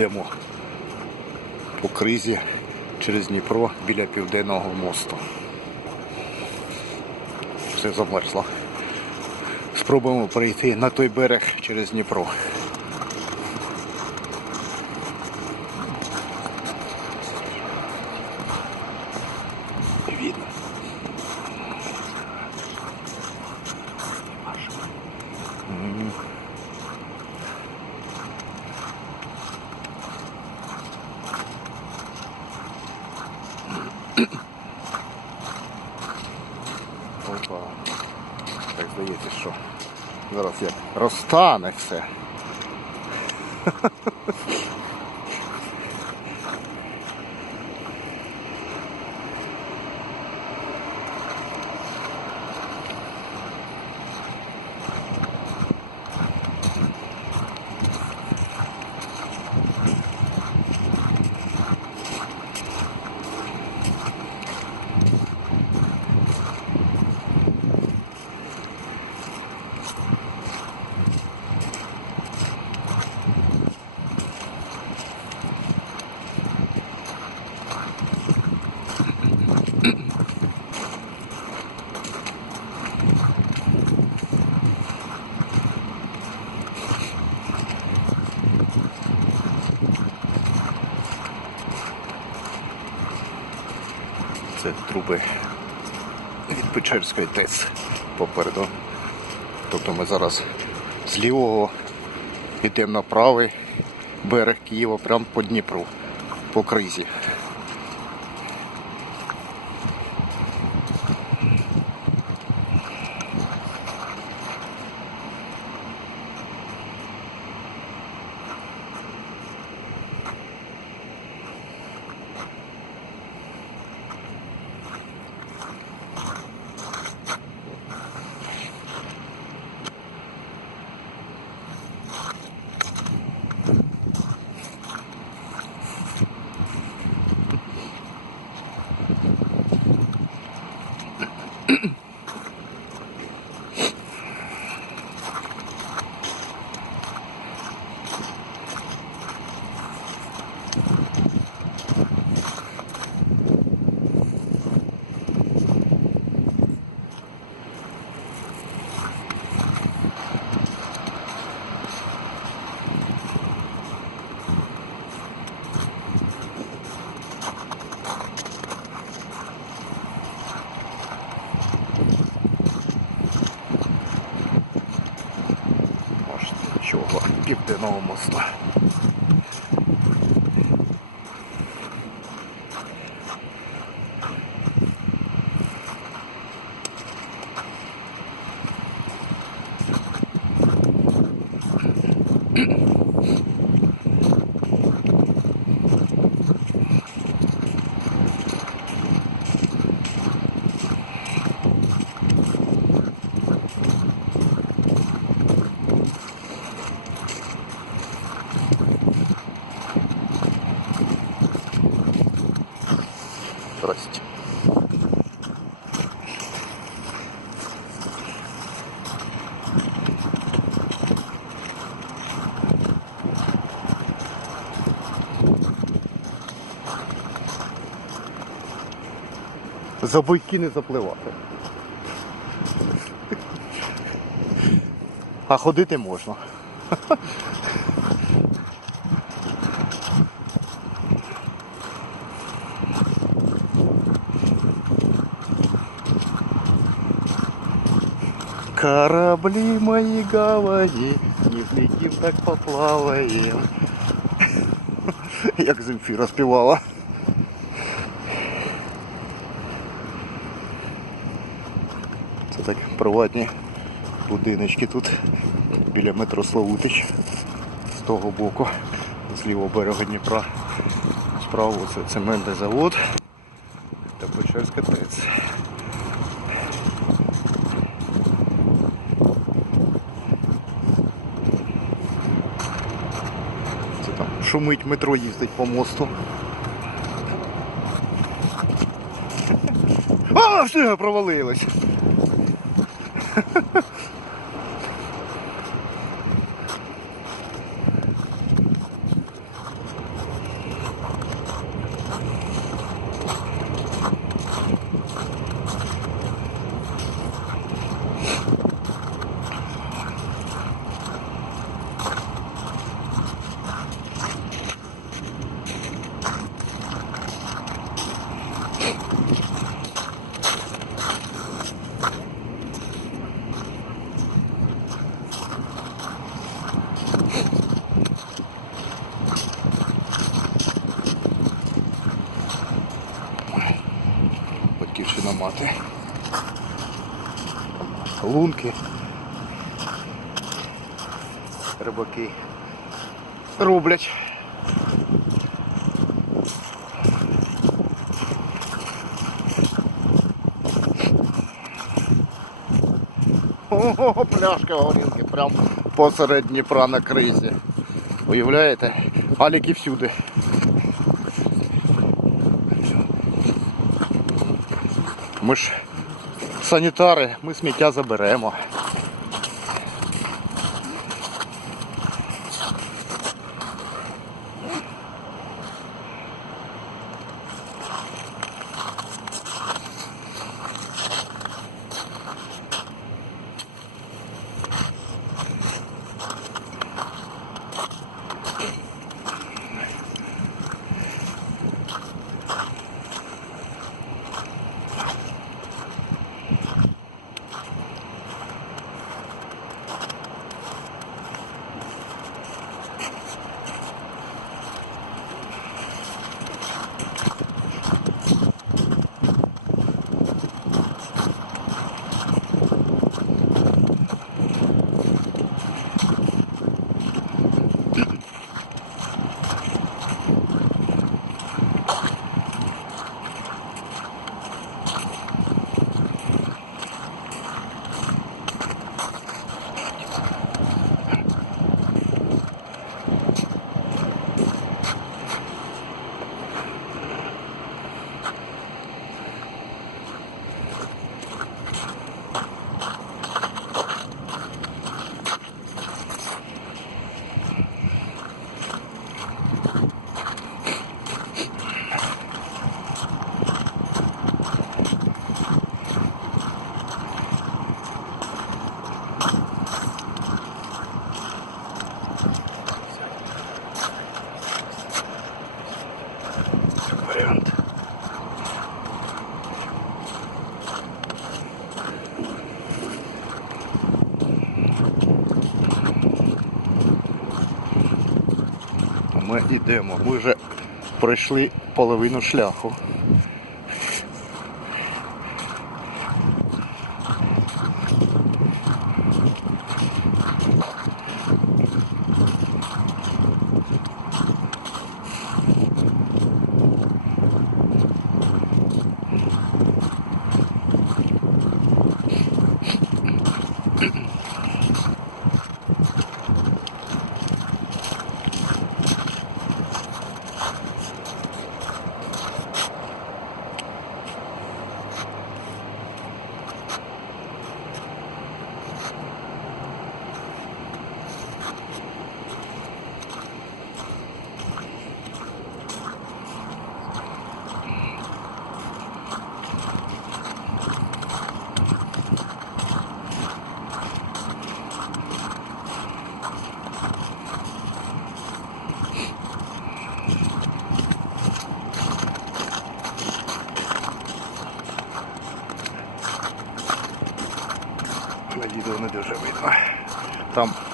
Йдемо по кризі через Дніпро біля Південного мосту. Все замерзло. Спробуємо перейти на той берег через Дніпро. Видно. М. Опа. Так здається, що зараз як розтане Це труби від Печерської ТЕЦ попереду. Тобто ми зараз з лівого йдемо на правий берег Києва прямо по Дніпру, по кризі. Нічого, південного За бойки не запливати. А ходити можна. Корабли мои гавани, не влетим, так поплаваем. Як Земфіра співала. Це так приватні будиночки тут біля метро Славутич з того боку, з лівого берега Дніпра. Справа це цементний завод та Печерська ТЕЦ. Це там шумить метро їздить по мосту. А, все, провалилось. Рибаки роблять. Ого, пляшка горілки прям посеред Дніпра на кризі. Уявляєте? Аліки всюди. Ми ж санітари, ми сміття заберемо. Ми йдемо, ми вже пройшли половину шляху.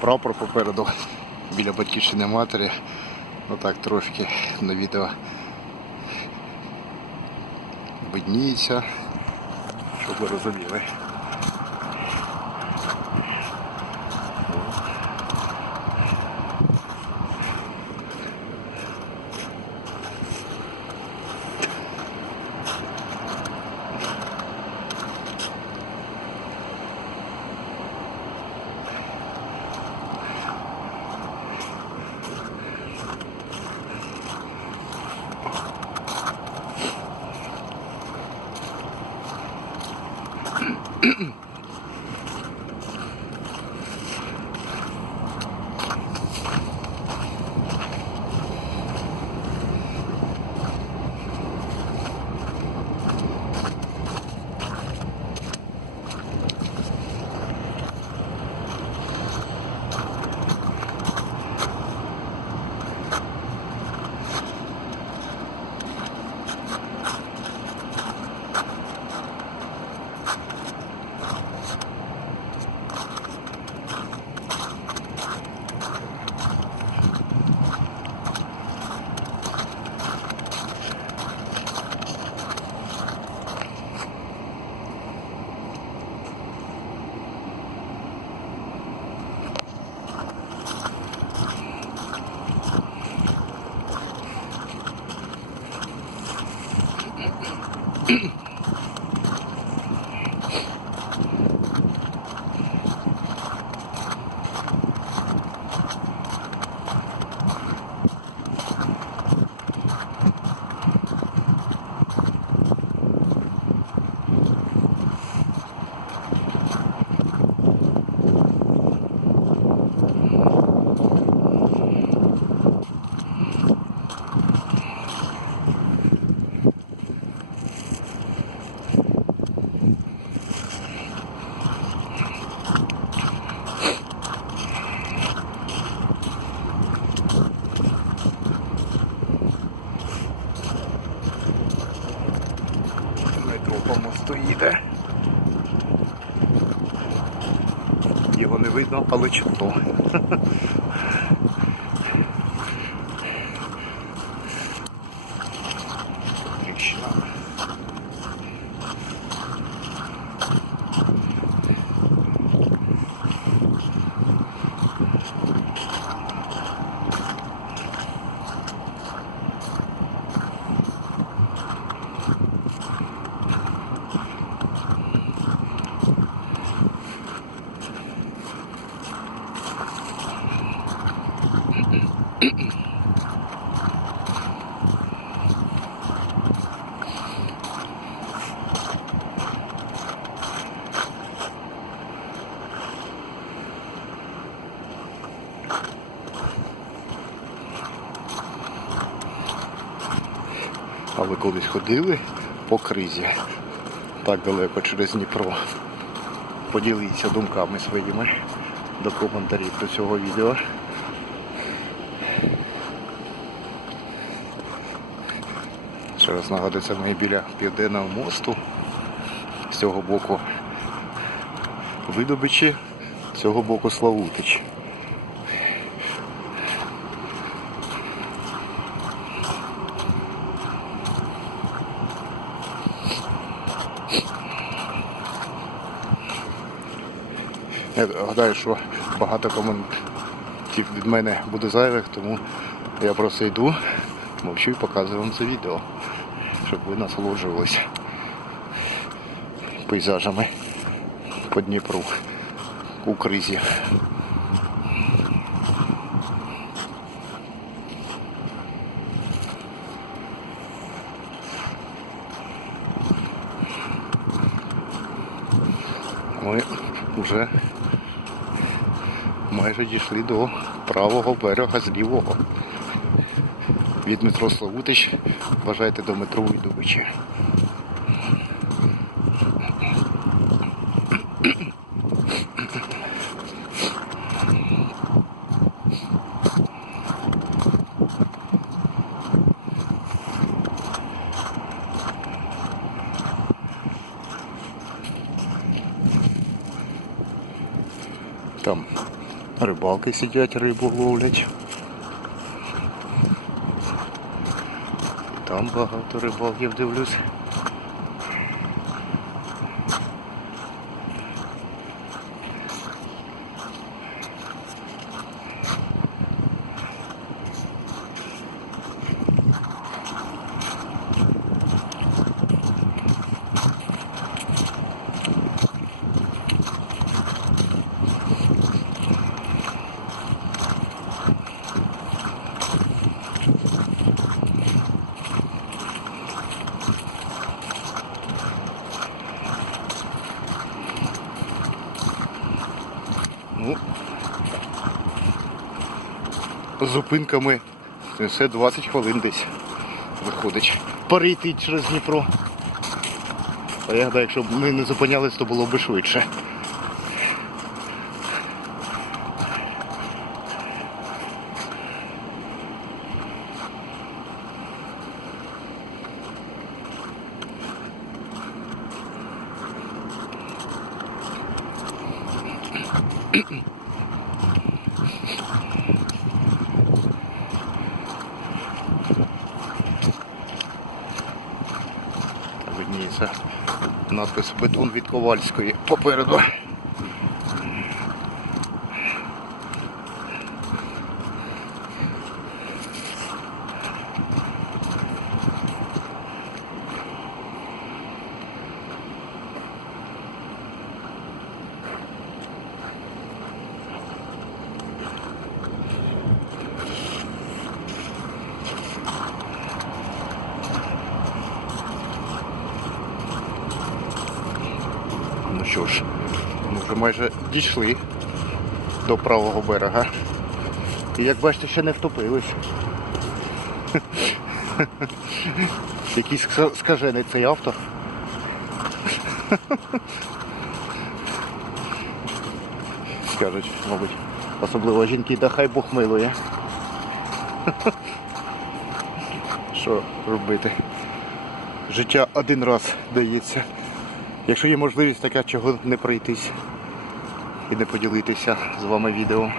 Прапор попереду біля батьківщини матері. Отак трошки на відео видніється, щоб ви розуміли. Але чутно. Отлично. А ви колись ходили по кризі так далеко через Дніпро? Поділіться думками своїми до коментарів до цього відео. Ще раз нагадую, це ми біля Південного мосту. З цього боку видобичі, з цього боку Славутич. Я гадаю, що багато коментів від мене буде зайвих, тому я просто йду, мовчу і показую вам це відео, щоб ви насолоджувалися пейзажами по Дніпру у кризі. Ми вже майже дійшли до правого берега з лівого. Від метро Славутич вважайте до метро Уйдовича. Там рибалки сидять, рибу ловлять. Там багато рибалків дивлюсь. Ну, зупинками все 20 хвилин десь виходить. Перейти через Дніпро. А я гадаю, якщо б ми не зупинялись, то було б швидше. Та надпис бетон від Ковальської попереду. Ну що ж, ми вже майже дійшли до правого берега. І як бачите, ще не втопились. Якийсь скажений цей авто. Скажуть, мабуть, особливо жінки, да хай Бог милує. Що робити? Життя один раз дається. Якщо є можливість така, чого не пройтись і не поділитися з вами відео.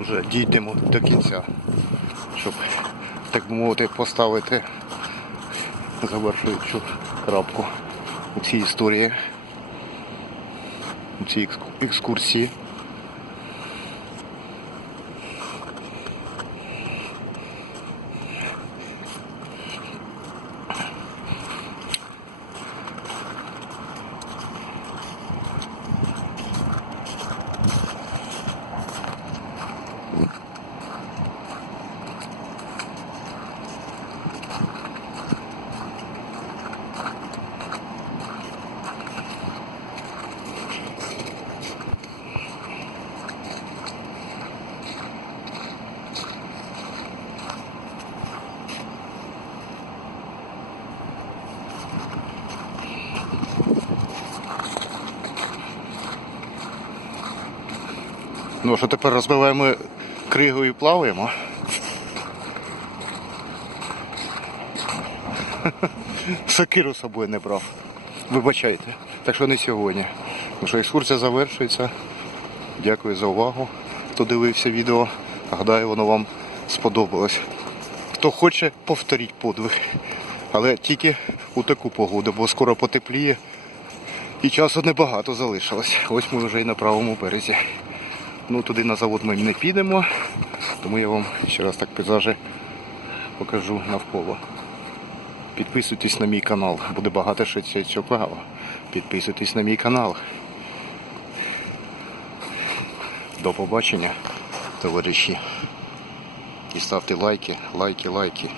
Вже дійдемо до кінця, щоб, так би мовити, поставити завершуючу крапку у цій історії, у цій екскурсії. Ну що тепер розбиваємо кригу і плаваємо? Сокиру з собою не брав. Вибачайте. Так що не сьогодні. Ну що, екскурсія завершується. Дякую за увагу. Хто дивився відео. Гадаю, воно вам сподобалось. Хто хоче, повторіть подвиг. Але тільки у таку погоду, бо скоро потепліє. І часу небагато залишилось. Ось ми вже і на правому березі. Ну туди на завод ми не підемо, тому я вам ще раз так пейзажі покажу навколо. Підписуйтесь на мій канал, буде багато ще цікавого. Підписуйтесь на мій канал. До побачення, товариші. І ставте лайки, лайки, лайки.